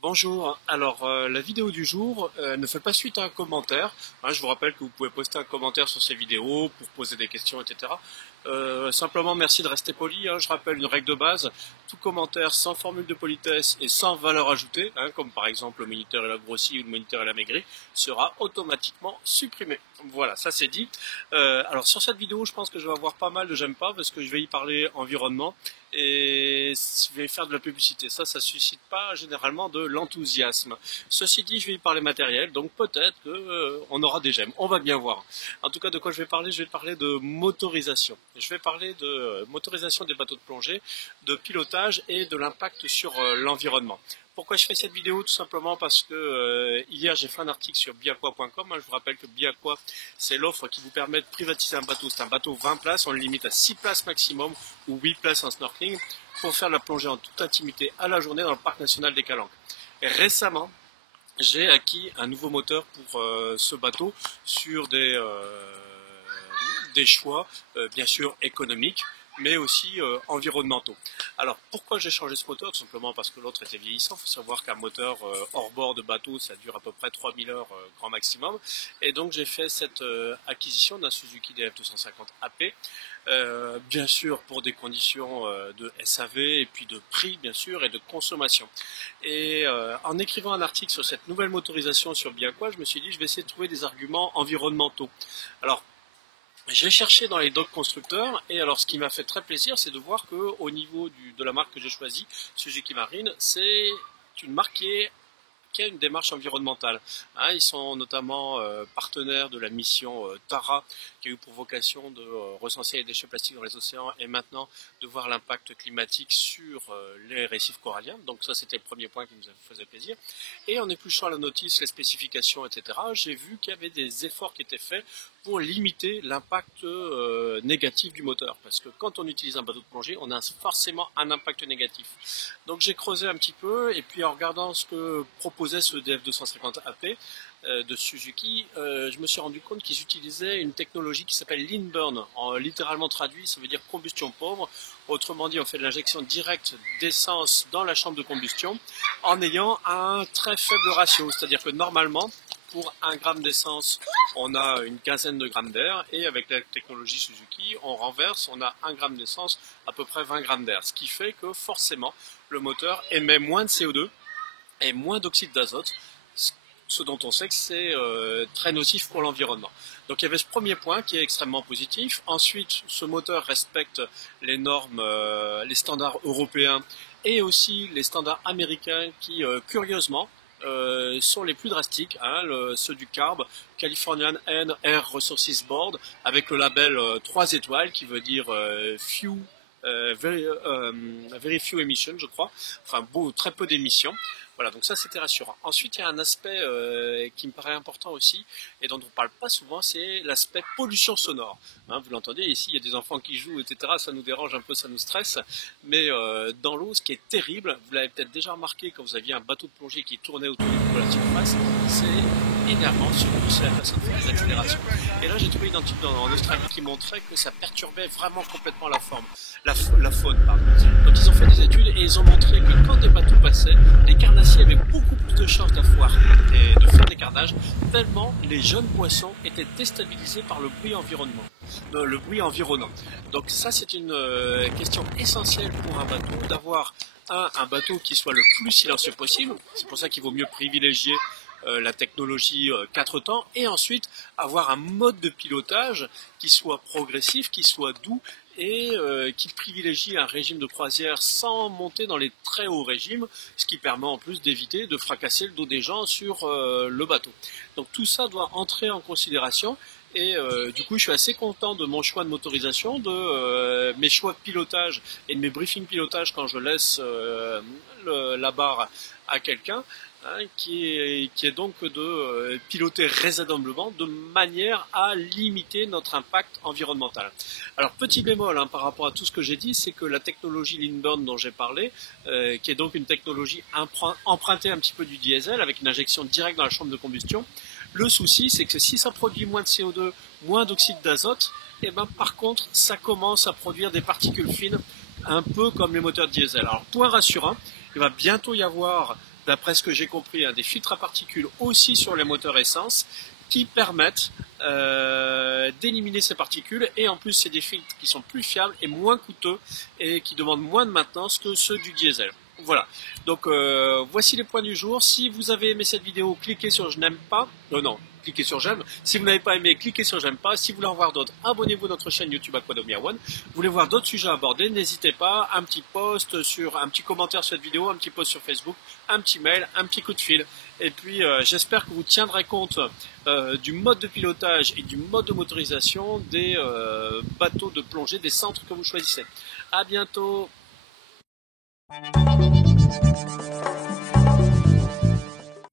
Bonjour, alors la vidéo du jour ne fait pas suite à un commentaire. Je vous rappelle que vous pouvez poster un commentaire sur ces vidéos pour poser des questions, etc. Simplement merci de rester poli, je rappelle une règle de base, tout commentaire sans formule de politesse et sans valeur ajoutée, comme par exemple le Moniteur il a grossi ou le Moniteur il a maigri, sera automatiquement supprimé. Voilà, ça c'est dit. Alors sur cette vidéo je pense que je vais avoir pas mal de j'aime pas parce que je vais y parler environnement et je vais faire de la publicité. Ça suscite pas généralement de l'enthousiasme. Ceci dit, je vais y parler matériel, donc peut-être qu'on aura des j'aime. On va bien voir. En tout cas, de quoi je vais parler? Je vais parler de motorisation. Je vais parler de motorisation des bateaux de plongée, de pilotage et de l'impact sur l'environnement. Pourquoi je fais cette vidéo? Tout simplement parce que hier j'ai fait un article sur biaqua.com. Je vous rappelle que Biaqua, c'est l'offre qui vous permet de privatiser un bateau. C'est un bateau 20 places, on le limite à 6 places maximum ou 8 places en snorkeling pour faire la plongée en toute intimité à la journée dans le parc national des Calanques. Et récemment, j'ai acquis un nouveau moteur pour ce bateau sur des choix bien sûr économiques mais aussi environnementaux. Alors pourquoi j'ai changé ce moteur? Tout simplement parce que l'autre était vieillissant. Il faut savoir qu'un moteur hors bord de bateau ça dure à peu près 3000 heures grand maximum, et donc j'ai fait cette acquisition d'un Suzuki DF250 AP, bien sûr pour des conditions de SAV et puis de prix bien sûr et de consommation. Et en écrivant un article sur cette nouvelle motorisation sur Biaqua, je me suis dit je vais essayer de trouver des arguments environnementaux. Alors j'ai cherché dans les docs constructeurs, et alors ce qui m'a fait très plaisir, c'est de voir qu'au niveau de la marque que j'ai choisie, Suzuki Marine, c'est une marque qui a une démarche environnementale. Ils sont notamment partenaires de la mission Tara, qui a eu pour vocation de recenser les déchets plastiques dans les océans et maintenant de voir l'impact climatique sur les récifs coralliens. Donc ça, c'était le premier point qui nous faisait plaisir. Et en épluchant la notice, les spécifications, etc., j'ai vu qu'il y avait des efforts qui étaient faits pour limiter l'impact négatif du moteur. Parce que quand on utilise un bateau de plongée, on a forcément un impact négatif. Donc j'ai creusé un petit peu, et puis en regardant ce que proposait ce DF250 AP de Suzuki, je me suis rendu compte qu'ils utilisaient une technologie qui s'appelle lean burn. Littéralement traduit, ça veut dire combustion pauvre. Autrement dit, on fait de l'injection directe d'essence dans la chambre de combustion en ayant un très faible ratio. C'est-à-dire que normalement, pour 1 gramme d'essence, on a une quinzaine de grammes d'air, et avec la technologie Suzuki, on renverse, on a 1 gramme d'essence, à peu près 20 grammes d'air. Ce qui fait que forcément, le moteur émet moins de CO2 et moins d'oxyde d'azote, ce dont on sait que c'est très nocif pour l'environnement. Donc il y avait ce premier point qui est extrêmement positif. Ensuite, ce moteur respecte les normes, les standards européens et aussi les standards américains qui, curieusement, sont les plus drastiques, ceux du CARB, Californian Air Resources Board, avec le label 3 étoiles qui veut dire very few emissions, je crois, enfin très peu d'émissions. Voilà, donc ça c'était rassurant. Ensuite, il y a un aspect qui me paraît important aussi et dont on ne parle pas souvent, c'est l'aspect pollution sonore. Vous l'entendez, ici il y a des enfants qui jouent, etc. Ça nous dérange un peu, ça nous stresse. Mais dans l'eau, ce qui est terrible, vous l'avez peut-être déjà remarqué quand vous aviez un bateau de plongée qui tournait autour de la surface, c'est énervant, surtout si la personne fait des accélérations. Et là, j'ai trouvé une étude en Australie qui montrait que ça perturbait vraiment complètement la faune. Donc ils ont fait des études et ils ont montré que quand des bateaux passaient, les carnassiers avaient beaucoup plus de chances d'avoir et de faire des carnages, tellement les jeunes poissons étaient déstabilisés par le bruit environnant. Donc ça, c'est une question essentielle pour un bateau, d'avoir un bateau qui soit le plus silencieux possible. C'est pour ça qu'il vaut mieux privilégier la technologie 4 temps, et ensuite avoir un mode de pilotage qui soit progressif, qui soit doux, et qui privilégie un régime de croisière sans monter dans les très hauts régimes, ce qui permet en plus d'éviter de fracasser le dos des gens sur le bateau. Donc tout ça doit entrer en considération. Et du coup, je suis assez content de mon choix de motorisation, de mes choix de pilotage et de mes briefings pilotage quand je laisse la barre à quelqu'un, qui est donc de piloter raisonnablement de manière à limiter notre impact environnemental. Alors petit bémol par rapport à tout ce que j'ai dit, c'est que la technologie lean burn dont j'ai parlé, qui est donc une technologie empruntée un petit peu du diesel avec une injection directe dans la chambre de combustion, le souci c'est que si ça produit moins de CO2, moins d'oxyde d'azote, et par contre ça commence à produire des particules fines un peu comme les moteurs diesel. Alors, point rassurant, il va bientôt y avoir, d'après ce que j'ai compris, des filtres à particules aussi sur les moteurs essence qui permettent d'éliminer ces particules, et en plus c'est des filtres qui sont plus fiables et moins coûteux et qui demandent moins de maintenance que ceux du diesel. Voilà, donc voici les points du jour. Si vous avez aimé cette vidéo, cliquez sur je n'aime pas, non, cliquez sur j'aime. Si vous n'avez pas aimé, cliquez sur j'aime pas. Si vous voulez en voir d'autres, abonnez-vous à notre chaîne YouTube Aquadomia One. Vous voulez voir d'autres sujets abordés, n'hésitez pas, un petit post un petit commentaire sur cette vidéo, un petit post sur Facebook, un petit mail, un petit coup de fil. Et puis j'espère que vous tiendrez compte du mode de pilotage et du mode de motorisation des bateaux de plongée, des centres que vous choisissez. À bientôt.